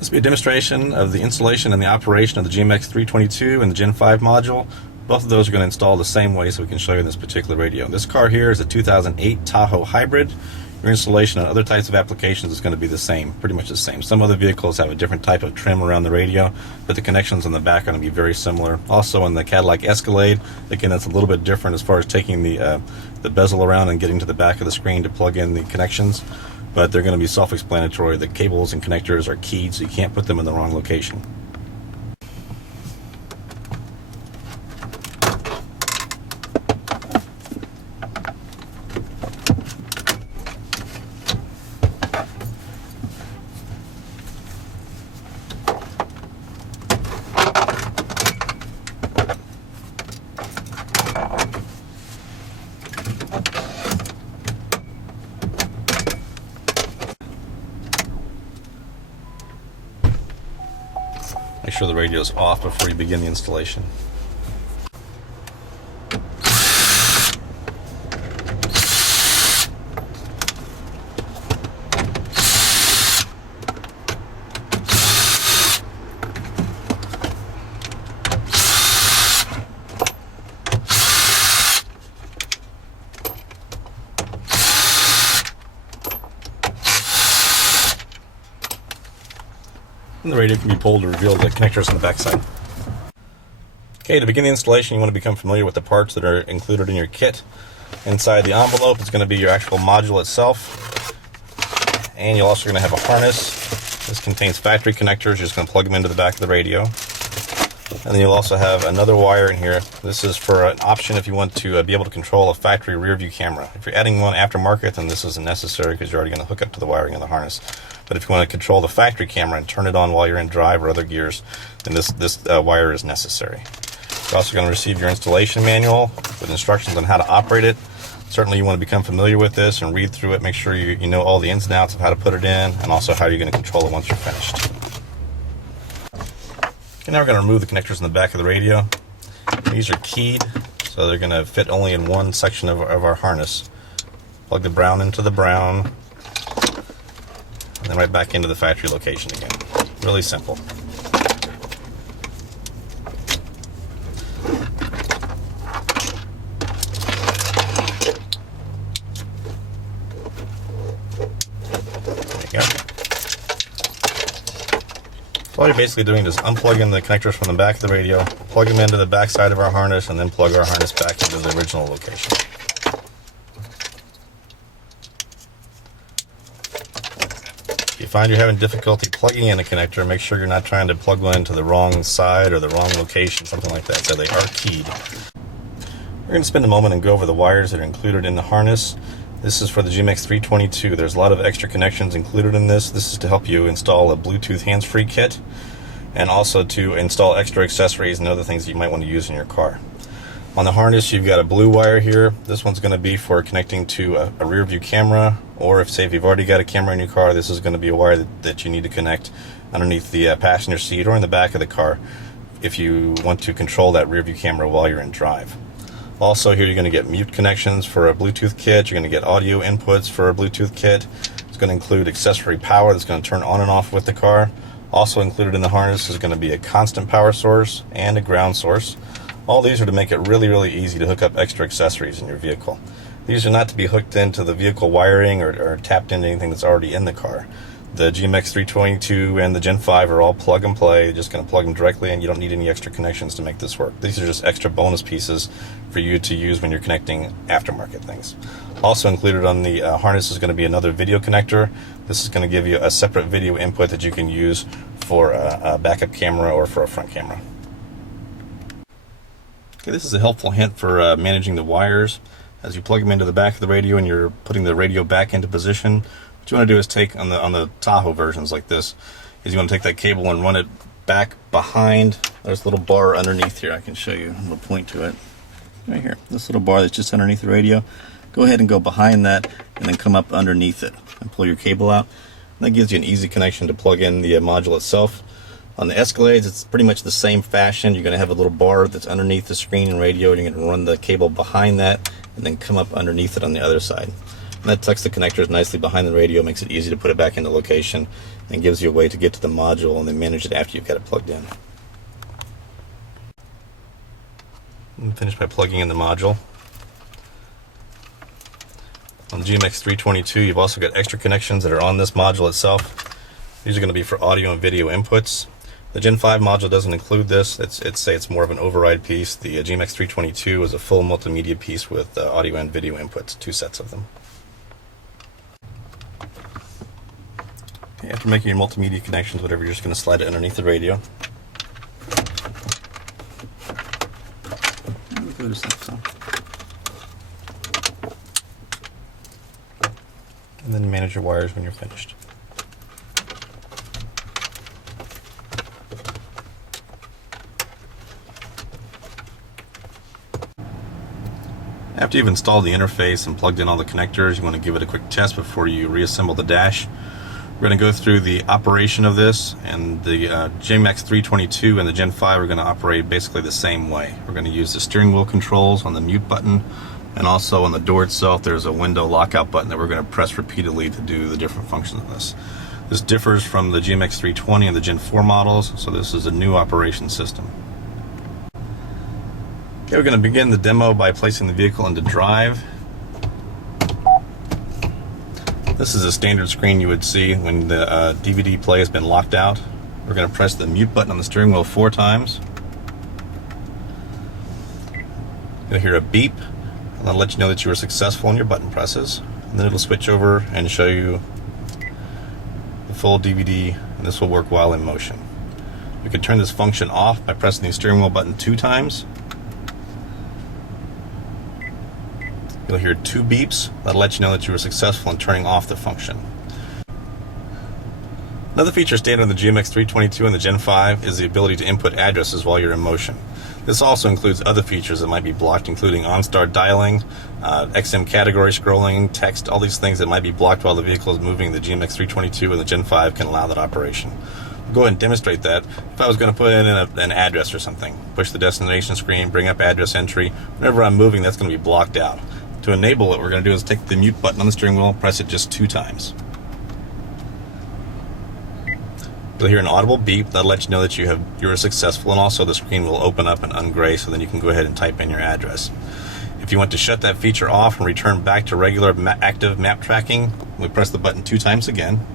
This will be a demonstration of the installation and the operation of the GMX322 and the GEN5 module. Both of those are going to install the same way, so we can show you this particular radio. This car here is a 2008 Tahoe Hybrid. Your installation on other types of applications is going to be the same, pretty much the same. Some other vehicles have a different type of trim around the radio, but the connections on the back are going to be very similar. Also on the Cadillac Escalade, again, that's a little bit different as far as taking the bezel around and getting to the back of the screen to plug in the connections, but they're going to be self-explanatory. The cables and connectors are keyed, so you can't put them in the wrong location. Make sure the radio is off before you begin the installation. And the radio can be pulled to reveal the connectors on the backside. Okay, to begin the installation, you want to become familiar with the parts that are included in your kit. Inside the envelope is going to be your actual module itself, and you're also going to have a harness. This contains factory connectors. You're just going to plug them into the back of the radio. And then you'll also have another wire in here. This is for an option if you want to be able to control a factory rear view camera. If you're adding one aftermarket, then this isn't necessary because you're already going to hook up to the wiring of the harness. But if you want to control the factory camera and turn it on while you're in drive or other gears, then this wire is necessary. You're also going to receive your installation manual with instructions on how to operate it. Certainly you want to become familiar with this and read through it. Make sure you know all the ins and outs of how to put it in, and also how you're going to control it once you're finished. Okay, now we're going to remove the connectors in the back of the radio. These are keyed, so they're going to fit only in one section of our harness. Plug the brown into the brown, and then right back into the factory location again. Really simple. There you go. So all you're basically doing is unplugging the connectors from the back of the radio, plug them into the back side of our harness, and then plug our harness back into the original location. If you find you're having difficulty plugging in a connector, make sure you're not trying to plug one into the wrong side or the wrong location, something like that, so they are keyed. We're going to spend a moment and go over the wires that are included in the harness. This is for the GMX322. There's a lot of extra connections included in this. This is to help you install a Bluetooth hands-free kit, and also to install extra accessories and other things that you might want to use in your car. On the harness, you've got a blue wire here. This one's going to be for connecting to a rear view camera, or if you've already got a camera in your car, this is going to be a wire that you need to connect underneath the passenger seat or in the back of the car if you want to control that rear view camera while you're in drive. Also here you're going to get mute connections for a Bluetooth kit. You're going to get audio inputs for a Bluetooth kit. It's going to include accessory power that's going to turn on and off with the car. Also included in the harness is going to be a constant power source and a ground source. All these are to make it really, really easy to hook up extra accessories in your vehicle. These are not to be hooked into the vehicle wiring or tapped into anything that's already in the car. The GMX322 and the GEN5 are all plug and play. You're just going to plug them directly in. You don't need any extra connections to make this work. These are just extra bonus pieces for you to use when you're connecting aftermarket things. Also included on the harness is going to be another video connector. This is going to give you a separate video input that you can use for a backup camera or for a front camera. Okay, this is a helpful hint for managing the wires. As you plug them into the back of the radio and you're putting the radio back into position, what you want to do is take, on the Tahoe versions like this, is you want to take that cable and run it back behind. There's a little bar underneath here. I can show you. I'm going to point to it. Right here. This little bar that's just underneath the radio. Go ahead and go behind that and then come up underneath it and pull your cable out. And that gives you an easy connection to plug in the module itself. On the Escalades, it's pretty much the same fashion. You're going to have a little bar that's underneath the screen and radio, and you're going to run the cable behind that and then come up underneath it on the other side. And that tucks the connectors nicely behind the radio, makes it easy to put it back into location and gives you a way to get to the module and then manage it after you've got it plugged in. And finish by plugging in the module. On the GMX322, you've also got extra connections that are on this module itself. These are going to be for audio and video inputs. The GEN5 module doesn't include this. It's more of an override piece. The GMX322 is a full multimedia piece with audio and video inputs, 2 sets of them. Okay, after making your multimedia connections, whatever, you're just going to slide it underneath the radio. And then manage your wires when you're finished. After you've installed the interface and plugged in all the connectors, you want to give it a quick test before you reassemble the dash. We're going to go through the operation of this, and the GMX322 and the GEN5 are going to operate basically the same way. We're going to use the steering wheel controls on the mute button, and also on the door itself there's a window lockout button that we're going to press repeatedly to do the different functions of this. This differs from the GMX320 and the GEN4 models, so this is a new operation system. Okay, we're going to begin the demo by placing the vehicle into drive. This is a standard screen you would see when the DVD play has been locked out. We're going to press the mute button on the steering wheel 4 times. You'll hear a beep, and that'll let you know that you were successful in your button presses. And then it'll switch over and show you the full DVD, and this will work while in motion. You can turn this function off by pressing the steering wheel button 2 times. You'll hear 2 beeps. That'll let you know that you were successful in turning off the function. Another feature standard on the GMX322 and the GEN5 is the ability to input addresses while you're in motion. This also includes other features that might be blocked, including OnStar dialing, XM category scrolling, text, all these things that might be blocked while the vehicle is moving. The GMX322 and the GEN5 can allow that operation. I'll go ahead and demonstrate that. If I was going to put in an address or something, push the destination screen, bring up address entry, whenever I'm moving, that's going to be blocked out. To enable it, what we're going to do is take the mute button on the steering wheel, press it just 2 times. You'll hear an audible beep that'll let you know that you were successful, and also the screen will open up and ungray, so then you can go ahead and type in your address. If you want to shut that feature off and return back to regular active map tracking, we press the button 2 times again.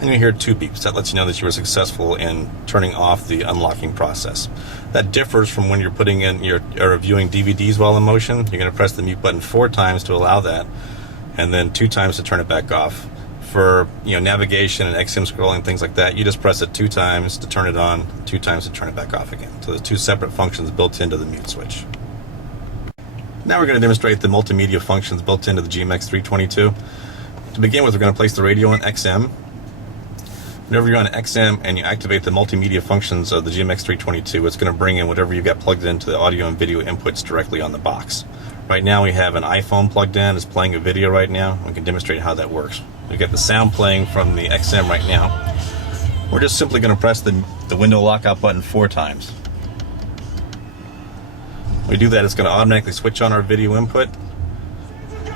And you hear 2 beeps. That lets you know that you were successful in turning off the unlocking process. That differs from when you're putting in or viewing DVDs while in motion. You're going to press the mute button 4 times to allow that, and then 2 times to turn it back off. For navigation and XM scrolling, things like that, you just press it 2 times to turn it on, 2 times to turn it back off again. So there's 2 separate functions built into the mute switch. Now we're going to demonstrate the multimedia functions built into the GMX322. To begin with, we're going to place the radio on XM. Whenever you're on XM and you activate the multimedia functions of the GMX322, it's going to bring in whatever you've got plugged into the audio and video inputs directly on the box. Right now we have an iPhone plugged in. It's playing a video right now. We can demonstrate how that works. We've got the sound playing from the XM right now. We're just simply going to press the window lockout button 4 times. When we do that, it's going to automatically switch on our video input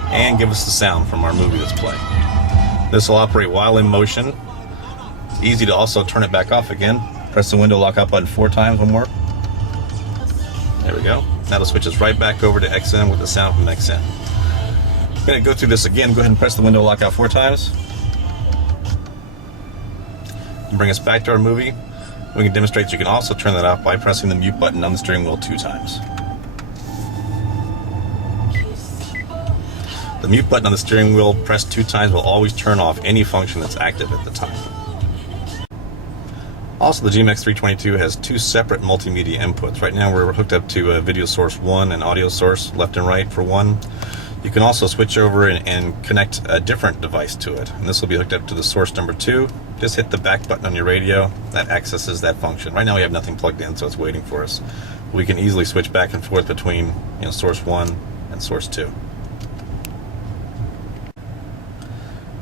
and give us the sound from our movie that's playing. This will operate while in motion. It's easy to also turn it back off again. Press the window lockout button 4 times, one more. There we go. That'll switch us right back over to XM with the sound from XM. I'm going to go through this again. Go ahead and press the window lockout 4 times. And bring us back to our movie. We can demonstrate that you can also turn that off by pressing the mute button on the steering wheel 2 times. The mute button on the steering wheel pressed 2 times will always turn off any function that's active at the time. Also, the GMX322 has 2 separate multimedia inputs. Right now we're hooked up to video source 1 and audio source left and right for 1. You can also switch over and connect a different device to it. And this will be hooked up to the source number 2. Just hit the back button on your radio. That accesses that function. Right now we have nothing plugged in, so it's waiting for us. We can easily switch back and forth between source 1 and source 2.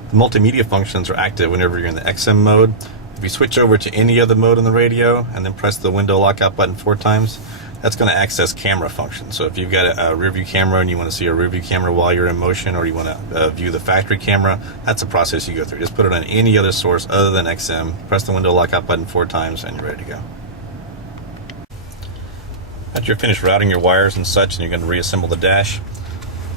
The multimedia functions are active whenever you're in the XM mode. If you switch over to any other mode in the radio and then press the window lockout button 4 times, that's going to access camera function. So if you've got a rear view camera and you want to see a rear view camera while you're in motion, or you want to view the factory camera, that's a process you go through. Just put it on any other source other than XM, press the window lockout button 4 times, and you're ready to go. After you're finished routing your wires and such, and you're going to reassemble the dash,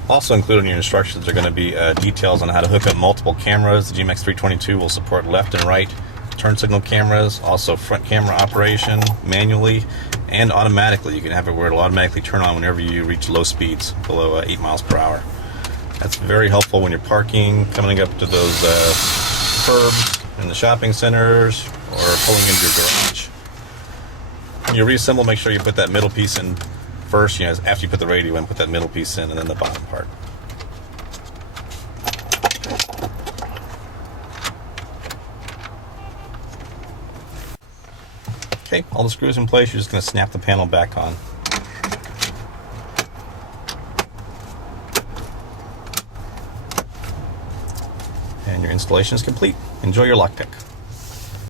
also included in your instructions are going to be details on how to hook up multiple cameras. The GMX322 will support left and right turn signal cameras, also front camera operation, manually and automatically. You can have it where it'll automatically turn on whenever you reach low speeds, below 8 miles per hour. That's very helpful when you're parking, coming up to those curbs in the shopping centers, or pulling into your garage. When you reassemble, make sure you put that middle piece in first. You know, after you put the radio in, put that middle piece in, and then the bottom part. Okay, all the screws in place. You're just going to snap the panel back on. And your installation is complete. Enjoy your lockpick.